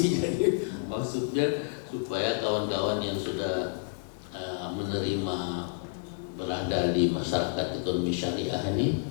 kasih. Jadi maksudnya supaya kawan-kawan yang sudah menerima berada di masyarakat ekonomi syariah ini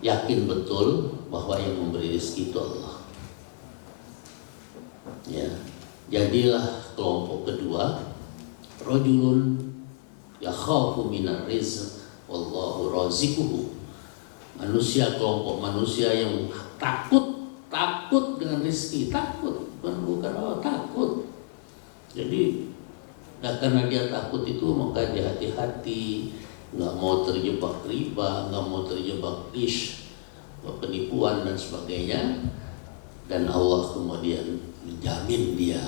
yakin betul bahwa yang memberi rezeki itu Allah. Ya, jadilah kelompok kedua, rajulun yakhafu minar rizq wallahu raziquhu. Manusia, kelompok manusia yang takut dengan rezeki, bukan Allah, takut. Jadi karena dia takut itu maka dia hati-hati, nggak mau terjebak riba, nggak mau terjebak penipuan dan sebagainya. Dan Allah kemudian menjamin dia,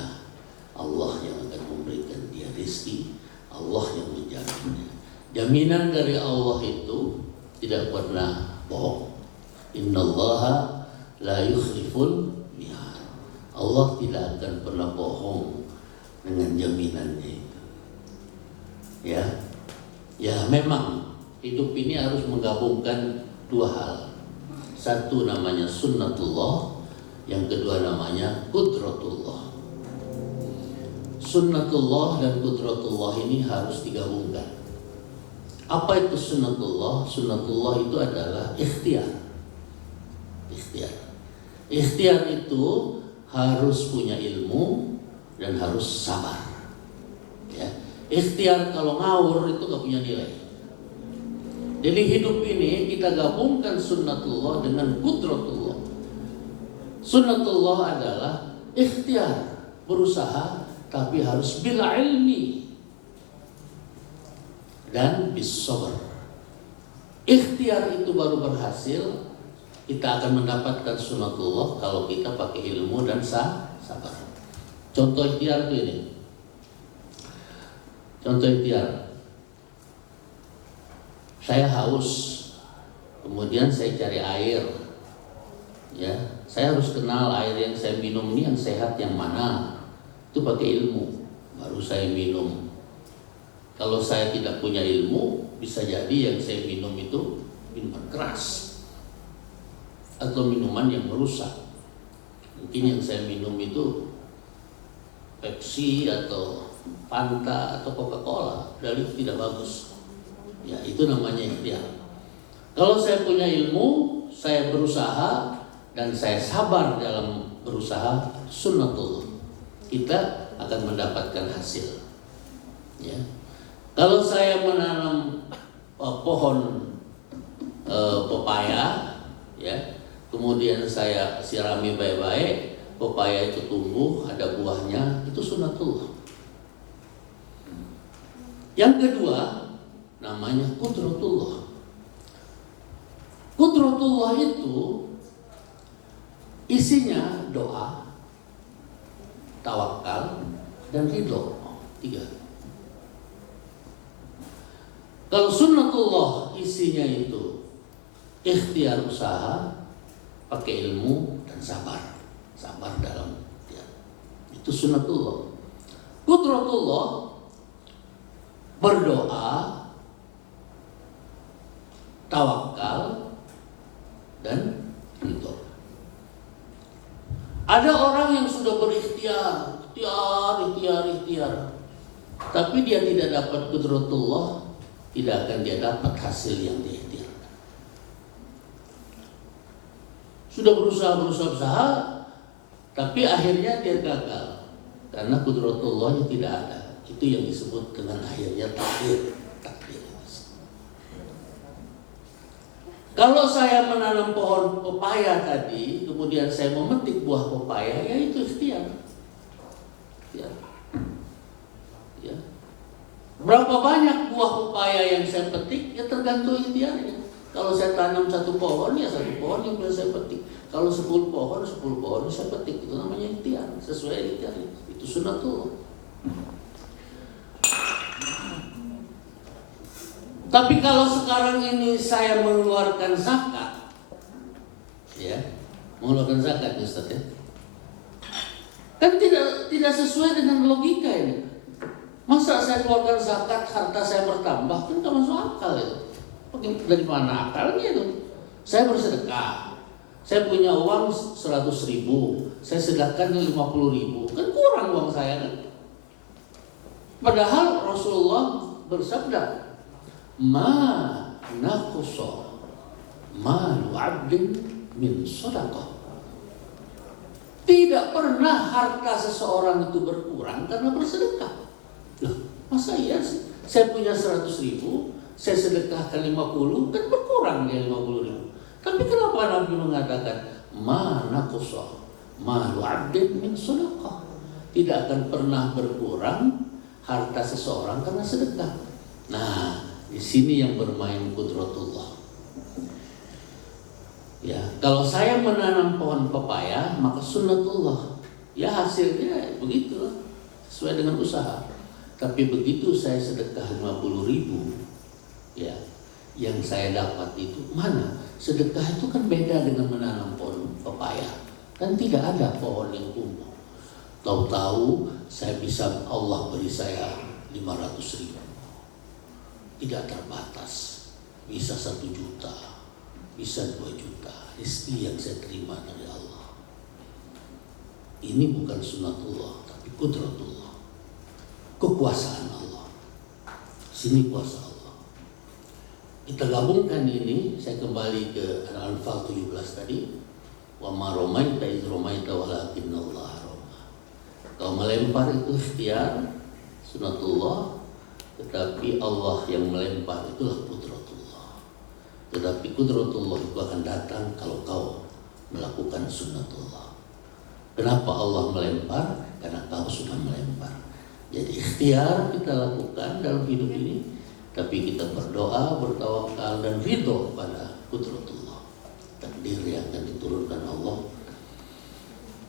Allah yang akan memberikan dia rezeki, Allah yang menjaminnya. Jaminan dari Allah itu tidak pernah bohong. Innallaha la yukhliful mi'ad. Allah tidak akan pernah bohong dengan jaminannya itu. Ya memang hidup ini harus menggabungkan dua hal. Satu namanya sunnatullah, yang kedua namanya qudratullah. Sunnatullah dan qudratullah ini harus digabungkan. Apa itu sunnatullah? Sunnatullah itu adalah ikhtiar. Ikhtiar itu harus punya ilmu dan harus sabar. Ya. Ikhtiar kalau ngawur itu gak punya nilai. Jadi hidup ini kita gabungkan sunnatullah dengan qudratullah. Sunnatullah adalah ikhtiar, berusaha, tapi harus bila ilmi dan bisabar. Ikhtiar itu baru berhasil. Kita akan mendapatkan sunnatullah kalau kita pakai ilmu dan sabar. Contoh ikhtiar itu ini. Contoh ikhtiar. Saya haus, kemudian saya cari air. Ya, saya harus kenal air yang saya minum ini yang sehat yang mana. Itu pakai ilmu, baru saya minum. Kalau saya tidak punya ilmu, bisa jadi yang saya minum itu minuman keras atau minuman yang merusak. Mungkin yang saya minum itu Pepsi atau Fanta atau Coca-Cola, dan itu tidak bagus. Ya, itu namanya ikhtiar. Kalau saya punya ilmu, saya berusaha dan saya sabar dalam berusaha, sunnatullah. Kita akan mendapatkan hasil. Ya. Kalau saya menanam pohon pepaya, ya, kemudian saya sirami baik-baik, pepaya itu tumbuh, ada buahnya, itu sunnatullah. Yang kedua namanya qudratullah. Qudratullah itu isinya doa, tawakal, dan ridho. 3. Kalau sunnatullah isinya itu ikhtiar, usaha, pakai ilmu, dan sabar dalam ikhtiar. Itu sunnatullah. Qudratullah berdoa, tawakal, dan ridho. Ada orang yang sudah berikhtiar, tapi dia tidak dapat qudratullah, tidak akan dia dapat hasil yang dia ikhtiarkan. Sudah berusaha, tapi akhirnya dia gagal karena qudratullahnya tidak ada. Itu yang disebut dengan akhirnya takdir. Kalau saya menanam pohon pepaya tadi, kemudian saya memetik buah pepaya, ya itu ikhtiar. Ya. Berapa banyak buah pepaya yang saya petik, ya tergantung ikhtiarnya. Kalau saya tanam satu pohon, ya satu pohon yang bisa saya petik. Kalau 10 pohon saya petik. Itu namanya ikhtiar, sesuai ikhtiarnya. Itu sunnatullah. Tapi kalau sekarang ini saya mengeluarkan zakat, ya, mengeluarkan zakat, Ustaz, ya, kan tidak sesuai dengan logika ini. Masa saya keluarkan zakat, harta saya bertambah, kan nggak masuk akal itu. Dari mana akalnya itu? Saya bersedekah, Saya punya uang 100.000, saya sedekahkan 50.000, kan kurang uang saya kan? Padahal Rasulullah bersabda, ma naqsa malu 'abdin min shadaqah. Tidak pernah harta seseorang itu berkurang karena bersedekah. Loh, masa iya sih? Saya punya 100.000, saya sedekahkan 50, kan berkurang dia 50.000. Tapi kenapa Nabi mengatakan ma naqsa malu 'abdin min shadaqah? Tidak akan pernah berkurang harta seseorang karena sedekah. Nah, di sini yang bermain qudratullah. Ya, kalau saya menanam pohon pepaya, maka sunnatullah. Ya hasilnya begitu, sesuai dengan usaha. Tapi begitu saya sedekah 50.000, ya, yang saya dapat itu mana? Sedekah itu kan beda dengan menanam pohon pepaya. Kan tidak ada pohon yang tumbuh. Tahu-tahu saya bisa, Allah beri saya 500.000. Tidak terbatas. Bisa 1 juta, bisa 2 juta. Rezeki yang saya terima dari Allah. Ini bukan sunatullah, tapi qudratullah. Kekuasaan Allah. Sini kuasa Allah. Kita gabungkan ini, saya kembali ke Al-Anfal 17 tadi. Wa ma ramaita idh ramaita walakinnallaha rama. Kau melempar itu ikhtiar, sunatullah, tetapi Allah yang melempar itulah qudratullah. Tetapi qudratullah itu akan datang kalau kau melakukan sunnatullah. Kenapa Allah melempar? Karena kau sudah melempar. Jadi ikhtiar kita lakukan dalam hidup ini, tapi kita berdoa, bertawakal dan ridho pada qudratullah. Takdir yang akan diturunkan Allah.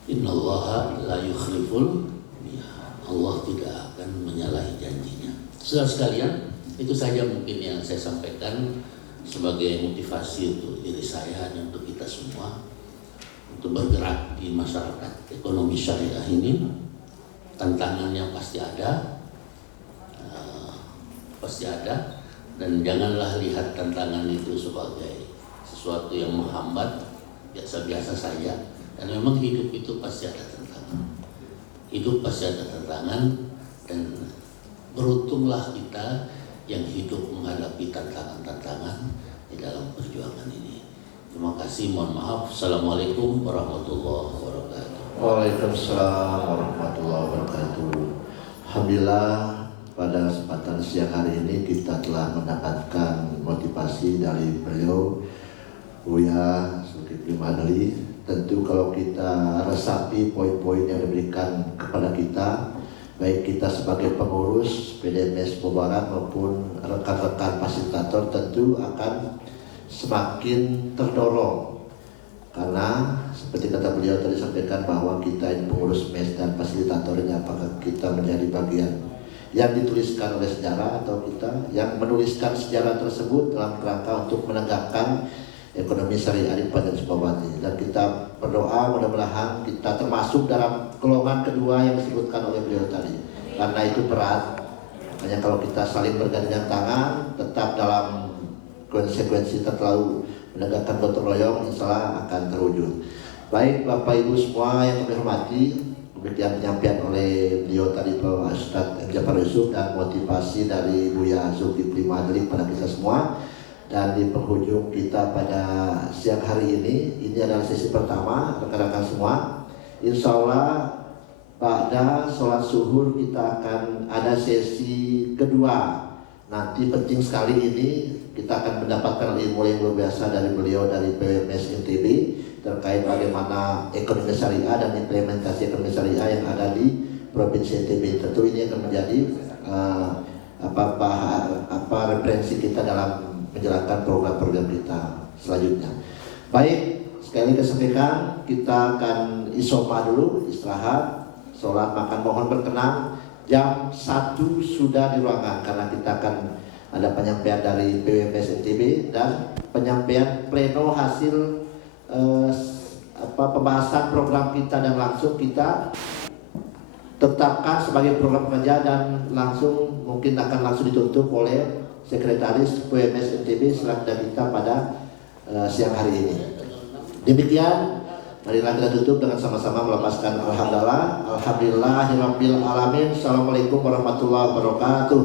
Innallaha la yukhliful mi'ad. Allah tidak akan menyalahi janjinya. Saudara sekalian, itu saja mungkin yang saya sampaikan sebagai motivasi untuk diri saya dan untuk kita semua untuk bergerak di masyarakat ekonomi syariah ini. Tantangannya pasti ada, dan janganlah lihat tantangan itu sebagai sesuatu yang menghambat, biasa-biasa saja. Dan memang hidup itu pasti ada tantangan. Hidup pasti ada tantangan, dan beruntunglah kita yang hidup menghadapi tantangan-tantangan di dalam perjuangan ini. Terima kasih, mohon maaf. Assalamualaikum warahmatullahi wabarakatuh. Waalaikumsalam warahmatullahi wabarakatuh. Alhamdulillah, pada kesempatan siang hari ini kita telah mendapatkan motivasi dari beliau Buya Zulkifli Madali. Tentu kalau kita resapi poin-poin yang diberikan kepada kita, baik kita sebagai pengurus PDMS Mubarak maupun rekan-rekan fasilitator, tentu akan semakin terdorong. Karena seperti kata beliau tadi sampaikan bahwa kita ini pengurus MES dan fasilitatornya, apakah kita menjadi bagian yang dituliskan oleh sejarah atau kita yang menuliskan sejarah tersebut dalam kerangka untuk menegakkan ekonomi syariah di Pajan Sukabumi. Dan kita berdoa mudah-mudahan kita termasuk dalam golongan kedua yang disebutkan oleh beliau tadi. Karena itu berat. Makanya kalau kita saling bergandengan tangan, tetap dalam konsekuensi terlalu menegakkan gotong royong, insya Allah akan terwujud. Baik Bapak Ibu semua yang kami hormati, demikian penyampaian oleh beliau tadi Pak Ustadz Jafar Yusuf dan motivasi dari Buya Zulkifli Madali pada kita semua. Dan di penghujung kita pada siang hari ini adalah sesi pertama, rekan-rekan semua. Insya Allah pada sholat zuhur kita akan ada sesi kedua. Nanti penting sekali ini kita akan mendapatkan ilmu yang luar biasa dari beliau dari PWMS NTB terkait bagaimana ekonomi syariah dan implementasi ekonomi syariah yang ada di Provinsi NTB. Tentu ini akan menjadi referensi kita dalam menjalankan program-program kita selanjutnya. Baik, sekali lagi sampaikan kita akan isoma dulu, istirahat, sholat makan, mohon berkenan. Jam 1 sudah di ruangan karena kita akan ada penyampaian dari PWMS NTB dan penyampaian pleno hasil pembahasan program kita, dan langsung kita tetapkan sebagai program kerja dan langsung mungkin akan langsung ditutup oleh Sekretaris PWMS NTB selaku kita pada siang hari ini. Demikian, marilah kita tutup dengan sama-sama melepaskan alhamdulillah, alhamdulillahirabbil alamin. Assalamualaikum warahmatullahi wabarakatuh.